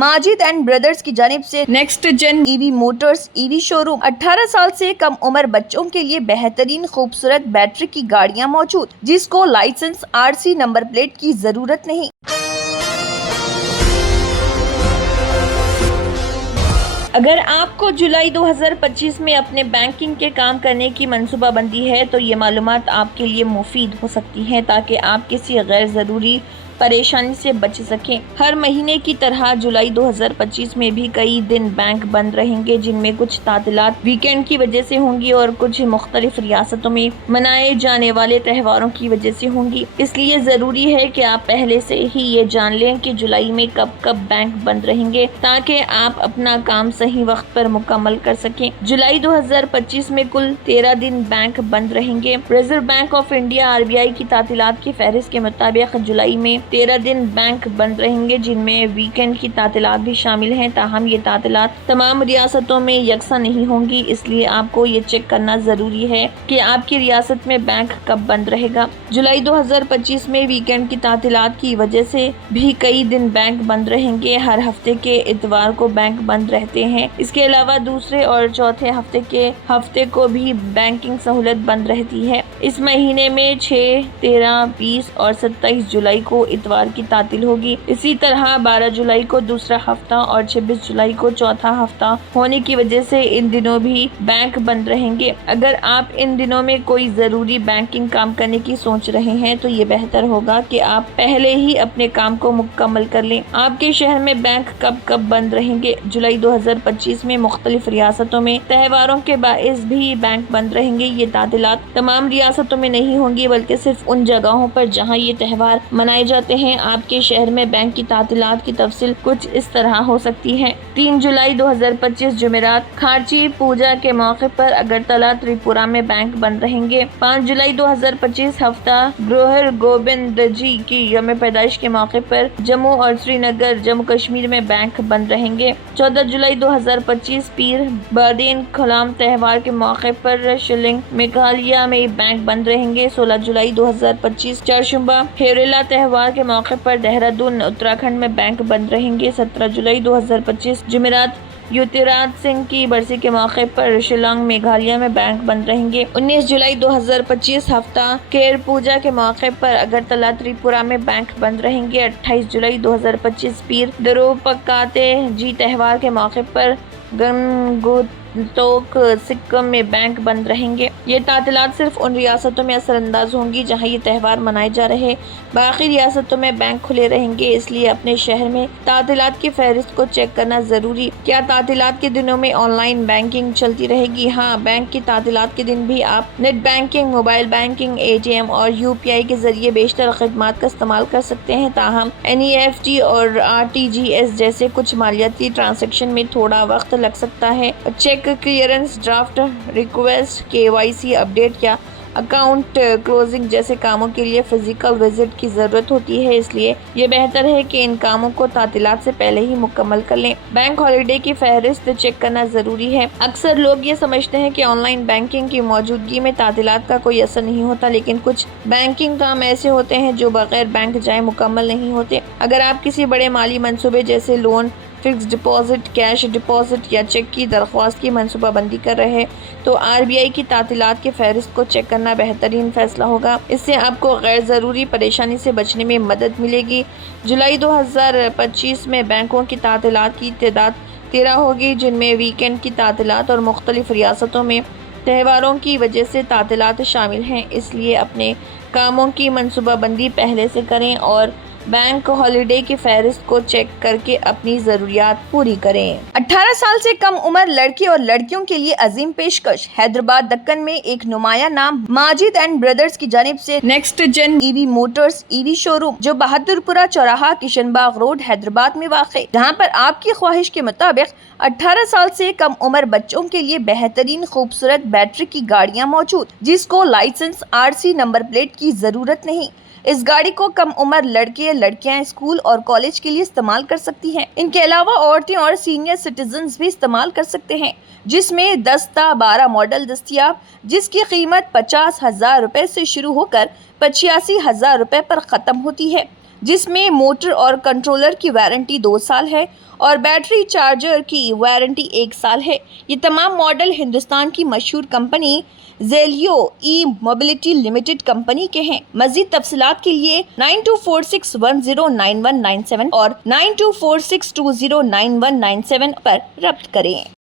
Majid and brothers की जानिब से next gen EV motors EV showroom 18 साल से कम उम्र बच्चों के लिए बेहतरीन खूबसूरत बैटरी की गाड़ियां मौजूद, जिसको लाइसेंस आरसी नंबर प्लेट की जरूरत नहीं। अगर आपको जुलाई 2025 में अपने बैंकिंग के काम करने की मंसूबाबंदी है तो ये मालूमात आपके लिए मुफीद हो सकती हैं, ताकि आप किसी गैर ज़रूरी परेशानी से बच सकें। हर महीने की तरह जुलाई 2025 में भी कई दिन बैंक बंद रहेंगे, जिनमें कुछ तातीलात वीकेंड की वजह से होंगी और कुछ मुख्तलिफ रियासतों में मनाए जाने वाले त्योहारों की वजह से होंगी। इसलिए ज़रूरी है कि आप पहले से ही ये जान लें कि जुलाई में कब कब बैंक बंद रहेंगे, ताकि आप अपना काम सही वक्त पर मुकम्मल कर सकें। जुलाई 2025 में कुल 13 दिन बैंक बंद रहेंगे। Reserve bank of India RBI की तातीलात की फहरिस्त के मुताबिक जुलाई में 13 दिन बैंक बंद रहेंगे, जिनमें वीकेंड की तातीलात भी शामिल हैं। ताहम ये तातीलात तमाम रियासतों में यकसा नहीं होंगी, इसलिए आपको ये चेक करना ज़रूरी है कि आपकी रियासत में बैंक कब बंद रहेगा। जुलाई 2025 में वीकेंड की तातीलात की वजह से भी कई दिन बैंक बंद रहेंगे। हर हफ्ते के इतवार को बैंक बंद रहते हैं। इसके अलावा दूसरे और चौथे हफ्ते को भी बैंकिंग सहूलत बंद रहती है। इस महीने में 6, 13, 20 और 27 जुलाई को इतवार की तातील होगी। इसी तरह 12 जुलाई को दूसरा हफ्ता और 26 जुलाई को चौथा हफ्ता होने की वजह से इन दिनों भी बैंक बंद रहेंगे। अगर आप इन दिनों में कोई ज़रूरी बैंकिंग काम करने की सोच रहे हैं तो ये बेहतर होगा कि आप पहले ही अपने काम को मुकम्मल कर लें। आपके शहर में बैंक कब कब बंद रहेंगे? जुलाई 2025 में मुख्तलिफ रियासतों में त्योहारों के बाइस भी बैंक बंद रहेंगे। ये तातीलात तमाम रियासतों में नहीं होंगी, बल्कि सिर्फ उन जगहों पर जहाँ ये त्यौहार मनाए जाते हैं। आपके शहर में बैंक की तातीलात की तफसील कुछ इस तरह हो सकती है। 3 जुलाई 2025 जुमेरात खारची पूजा के मौके पर अगरतला त्रिपुरा में बैंक बंद रहेंगे। 5 जुलाई 2025 हफ्ता गुरु गोबिंद जी की यौम पैदाइश के मौके पर जम्मू और श्रीनगर जम्मू कश्मीर में बैंक बंद रहेंगे। 14 जुलाई 2025 पीर बरदीन खुलाम त्यौहार के मौके पर शिलिंग मेघालय में बैंक बंद रहेंगे। 16 जुलाई 2025 चारशुम्बा हेरेला त्यौहार के मौके पर देहरादून उत्तराखंड में बैंक बंद रहेंगे। 17 जुलाई 2025 जुमेरात युतिराज सिंह की बरसी के मौके पर शिलांग मेघालय में बैंक बंद रहेंगे। 19 जुलाई 2025 हफ्ता केर पूजा के मौके पर अगरतला त्रिपुरा में बैंक बंद रहेंगे। 28 जुलाई 2025 पीर दरोपकाते जी त्यौहार के मौके पर गंगोतोक सिक्किम में बैंक बंद रहेंगे। ये तातीलात सिर्फ उन रियासतों में असरअंदाज होंगी जहां ये त्यौहार मनाए जा रहे, बाकी रियासतों में बैंक खुले रहेंगे। इसलिए अपने शहर में तातीलात की फहरिस्त को चेक करना ज़रूरी। क्या तातीलात के दिनों में ऑनलाइन बैंकिंग चलती रहेगी? हाँ, बैंक की तातीलात के दिन भी आप net banking, mobile banking, ATM और UPI के जरिए बेशतर खदमात का इस्तेमाल कर सकते हैं। ताहम NEFT और RTGS जैसे कुछ मालियाती ट्रांजेक्शन में थोड़ा वक्त लग सकता है। Cheque clearance, draft request, KYC update या अकाउंट क्लोजिंग जैसे कामों के लिए फिजिकल विजिट की ज़रूरत होती है। इसलिए ये बेहतर है कि इन कामों को तातीलात से पहले ही मुकम्मल कर लें। बैंक हॉलिडे की फहरिस्त चेक करना ज़रूरी है। अक्सर लोग ये समझते हैं कि ऑनलाइन बैंकिंग की मौजूदगी में तातीलात का कोई असर नहीं होता, लेकिन कुछ बैंकिंग काम ऐसे होते हैं जो बगैर बैंक जाए मुकम्मल नहीं होते। अगर आप किसी बड़े माली मंसूबे जैसे loan, fix deposit, cash deposit या चेक की दरख्वास्त की मंसूबाबंदी कर रहे तो RBI की तातीलात की फहरिस्त को चेक करना बेहतरीन फैसला होगा। इससे आपको गैर ज़रूरी परेशानी से बचने में मदद मिलेगी। जुलाई 2025 में बैंकों की तातीलात की तादाद 13 होगी, जिनमें वीकेंड की तातीलात और मुख्तलिफ रियासतों में त्योहारों की वजह से तातीलात शामिल हैं। इसलिए अपने कामों की मंसूबाबंदी पहले से करें और बैंक हॉलिडे की फहरिस्त को चेक करके अपनी जरूरियात पूरी करें। 18 साल से कम उम्र लड़के और लड़कियों के लिए अजीम पेशकश। हैदराबाद दक्कन में एक नुमाया नाम माजिद एंड ब्रदर्स की जानिब से next gen EV motors EV showroom, जो बहादुरपुरा चौराहा, किशनबाग रोड, हैदराबाद में वाक़, जहां पर आपकी ख्वाहिश के मुताबिक 18 साल से कम उम्र बच्चों के लिए बेहतरीन खूबसूरत बैटरी की गाड़ियाँ मौजूद, जिसको लाइसेंस RC नंबर प्लेट की जरूरत नहीं। इस गाड़ी को कम उम्र लड़के लड़कियां स्कूल और कॉलेज के लिए इस्तेमाल कर सकती हैं। इनके अलावा औरतें और सीनियर सिटीजन्स भी इस्तेमाल कर सकते हैं, जिसमें 10-12 मॉडल दस्तियाब, जिसकी कीमत 50,000 रुपए से शुरू होकर 85,000 रुपए पर ख़त्म होती है। جس میں موٹر اور کنٹرولر کی وارنٹی 2 سال ہے اور بیٹری چارجر کی وارنٹی 1 سال ہے۔ یہ تمام ماڈل ہندوستان کی مشہور کمپنی زیلیو ای موبلٹی لمیٹڈ کمپنی کے ہیں۔ مزید تفصیلات کے لیے 9246109197 اور 9246209197 پر رابطہ کریں۔